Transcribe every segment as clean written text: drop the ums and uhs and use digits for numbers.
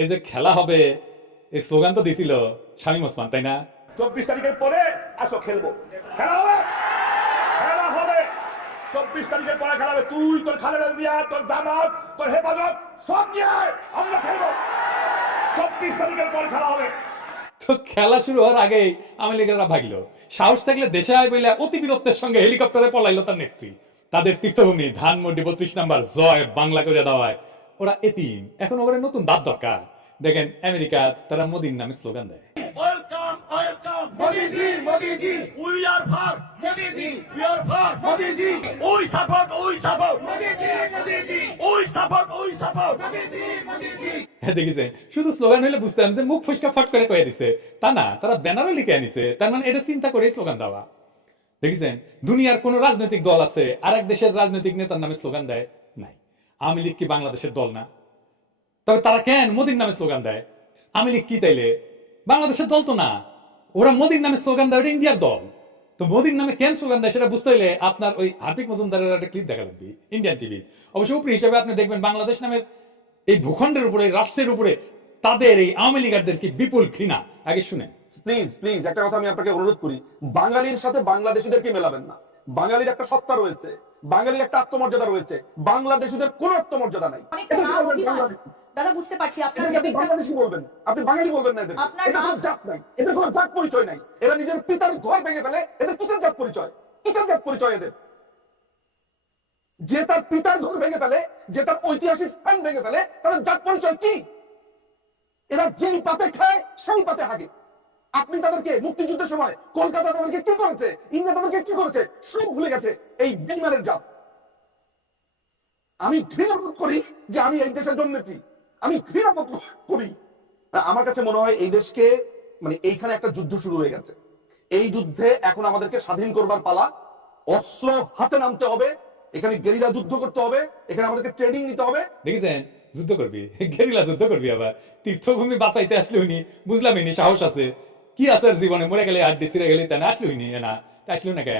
এই যে খেলা হবে এই স্লোগান তো দিছিল শামীম ওসমান, তাই না? 24 তারিখের পরে আসো খেলবো, খেলা হবে, খেলা হবে। 24 তারিখের পরে খেলা হবে। তুই তোর খালেদা জিয়া, তোর জামাত, তোর হেফাজত সব নিয়ে আয়, আমরা খেলবো। 24 তারিখের পর খেলা হবে। তো খেলা শুরু হওয়ার আগেই আওয়ামী লীগেরা ভাগলো। সাহস থাকলে দেশে আয় বইলে অতি বীরত্বের সঙ্গে হেলিকপ্টারে পলাইলো তার নেত্রী। তাদের তীর্থভূমি ধানমন্ডি 32 নাম্বার জয় বাংলা করে দেওয়ায় ওরা এতিম, এখন ওরা নতুন দাঁত দরকার। দেখেন আমেরিকা তারা মোদির নামে স্লোগান দেয়। Welcome welcome Modiji, Modiji, we are for Modiji, we are for Modiji, we support Modiji, Modiji, we support মোদিজি, মোদিজি। হ্যাঁ দেখেছেন, শুধু স্লোগান হলে বুঝতাম যে মুখ ফুসকা ফট করে কয়ে দিছে, তা না, তারা ব্যানারও লিখে আনিছে। তার মানে এটা চিন্তা করে স্লোগান দেওয়া। দেখেছেন দুনিয়ার কোন রাজনৈতিক দল আছে আর এক দেশের রাজনৈতিক নেতার নামে স্লোগান দেয়? নাই। আওয়ামী লীগ কি বাংলাদেশের দল না? তবে তারা কেন মোদির নামে স্লোগান দেয়? আওয়ামী লীগ কি তাইলে বাংলাদেশের দল তো না, ওরা মোদির নামে স্লোগান দেয়, ওটা ইন্ডিয়ার দল। তো মোদির নামে কেন স্লোগান দেয় সেটা বুঝতে হলে আপনার ওই হার্পিক মজুমদারের একটা ক্লিপ দেখা লাগবে ইন্ডিয়ান টিভি। অবশ্য উপরি হিসেবে আপনি দেখবেন বাংলাদেশ নামের এই ভূখণ্ডের উপরে, রাষ্ট্রের উপরে তাদের এই আওয়ামী লীগারদের কি বিপুল ঘৃণা। আগে শুনেন। প্লিজ প্লিজ একটা কথা আমি আপনাকে অনুরোধ করি, বাঙালির সাথে বাংলাদেশিদেরকে মেলাবেন না। বাঙালির একটা সত্তা রয়েছে, বাঙালির একটা আত্মমর্যাদা রয়েছে, বাংলাদেশিদের কোনো আত্মমর্যাদা নাই। অনেকটা নাম অভিমান। দাদা বুঝতে পারছি আপনার এদেরকে আপনি বাংলাদেশি বলবেন, আপনি বাঙালি বলবেন না। এদের আপনার এদের কোনো নাম- জাত নাই, এদের কোনো জাত পরিচয় নাই। এরা নিজের পিতার ঘর ভেঙে ফেলে, এদের কিসের জাত পরিচয়? কিসের জাত পরিচয় এদের? যে তার পিতার ঘর ভেঙে ফেলে, যে তার ঐতিহাসিক স্থান ভেঙে ফেলে, তাদের জাত পরিচয় কি? এরা যেই পাতে খায় সেই পাতে হাগে। আপনি তাদেরকে মুক্তিযুদ্ধের সময় কলকাতা তাদেরকে কি করেছে, ইন্ডিয়া তাদেরকে কি করেছে সব ভুলে গেছে এই বেঈমানের জাত। আমি ঘৃণা বোধ করি যে আমি এই দেশে জন্মেছি, আমি ঘৃণা বোধ করি। আমার কাছে মনে হয় এই দেশকে, মানে এইখানে একটা যুদ্ধ শুরু হয়ে গেছে। এই যুদ্ধে এখন আমাদেরকে স্বাধীন করবার পালা। অস্ত্র হাতে নামতে হবে, এখানে গেরিলা যুদ্ধ করতে হবে, এখানে আমাদেরকে ট্রেনিং নিতে হবে। দেখেছেন যুদ্ধ করবি, গেরিলা যুদ্ধ করবি আবার। তীর্থভূমি বাঁচাইতে আসলে উনি বুঝলাম ইনি সাহস আছে কি আছে আর জীবনে, মরে গেলে আড্ডি ছিঁড়ে গেলে তা না আসলে উনি না, তা আসলে না কে?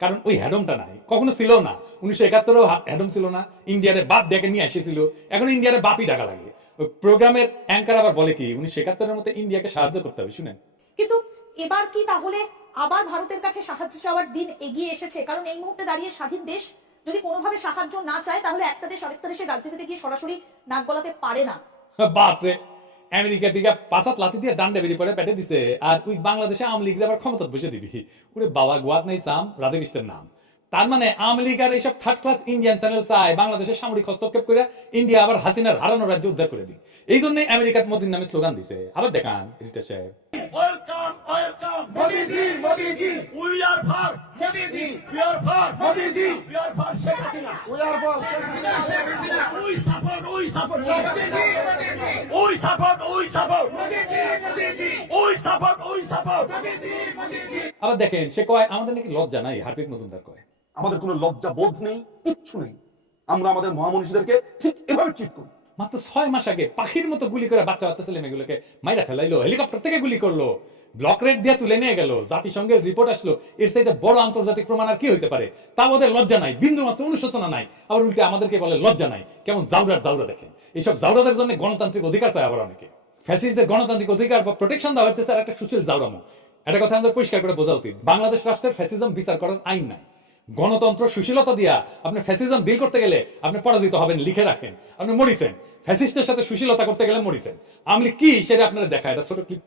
কারণ ওই হ্যাডমটা নাই, কখনো ছিল না। 1971-ও হ্যাডম ছিল না, ইন্ডিয়ারে বাপ ডেকে নিয়ে এসেছিল, এখন ইন্ডিয়ারে বাপই ডাকা লাগে। ওই প্রোগ্রামের অ্যাঙ্কার আবার বলে কি 1971-এর মতো ইন্ডিয়াকে সাহায্য করতে হবে, শুনেন। কিন্তু এবার কি তাহলে আবার ভারতের কাছে সাহায্য চাওয়ার দিন এগিয়ে এসেছে? কারণ এই মুহূর্তে দাঁড়িয়ে স্বাধীন দেশ যদি কোনোভাবে সাহায্য না চায় তাহলে একটা দেশ আরেকটা দেশের রাজনীতিতে গিয়ে সরাসরি নাক গলাতে পারে না। বাপরে, আমেরিকা থেকে 5 লাথি দিয়ে ডান্ডা বেরিয়ে পড়ে পেটে দিছে, আর ওই বাংলাদেশে আওয়ামী লীগের আবার ক্ষমতা বসে দিবি। ওরে বাবা, গোয়াত নাই সাম রাধাকৃষ্ণের নাম। তার মানে আওয়ামী লীগ আর এইসব থার্ড ক্লাস ইন্ডিয়ান চ্যানেল চায় বাংলাদেশের সামরিক হস্তক্ষেপ করে ইন্ডিয়া আবার হাসিনার হারানো রাজ্য উদ্ধার করে দিক। এই জন্যই আমেরিকার মোদির নামে স্লোগান দিছে। আবার দেখান এডিটর সাহেব। Welcome welcome Modiji, Modiji, we are for Modiji, we are for Modiji, we are for Sheikh Hasina we are for Sheikh Hasina, Sheikh Hasina, we support Modiji, Modiji, we support Modiji, Modiji, we support মোদিজি, মোদিজি। আবার দেখেন সে কয় আমাদের নাকি লজ্জা নাই, Harpic Majumdar কয়। আমাদের কোনো লজ্জা বোধ নেই, কিচ্ছু নেই। আমরা আমাদের মহামনীষীদেরকে ঠিক এভাবে ট্রিট করি। মাত্র 6 মাস আগে পাখির মতো গুলি করে বাচ্চা বাচ্চা ছেলে মেয়েগুলোকে মাইরা ফেলাইলো, হেলিকপ্টার থেকে গুলি করলো, ব্লক রেড দিয়ে তুলে নিয়ে গেল, জাতিসংঘের রিপোর্ট আসলো। এর চাইতে বড় আন্তর্জাতিক প্রমাণ আর কি হইতে পারে? তা ওদের লজ্জা নাই, বিন্দু মাত্র অনুশোচনা নাই। আবার উল্টে আমাদেরকে বলে লজ্জা নাই। কেমন জাউরা দেখেন। এইসব জাউরাদের জন্য গণতান্ত্রিক অধিকার চায় আবার অনেকে। ফ্যাসিস্টদের গণতান্ত্রিক অধিকার বা প্রোটেকশন দেওয়া হচ্ছে একটা সুশীল জাউরামো। একটা কথা আমাদের পরিষ্কার করে বোঝা উচিত, বাংলাদেশ রাষ্ট্রের ফ্যাসিজম বিচার করার আইন নাই। গণতন্ত্র সুশীলতা দিয়া আপনি ফ্যাসিজম ডিল করতে গেলে আপনি পরাজিত হবেন, লিখে রাখেন। আপনি মরিছেন, ফ্যাসিস্টের সাথে সুশীলতা করতে গেলে মরিছেন। আওয়ামী লীগ কি সেটা আপনারা দেখা, এটা ছোট ক্লিপ।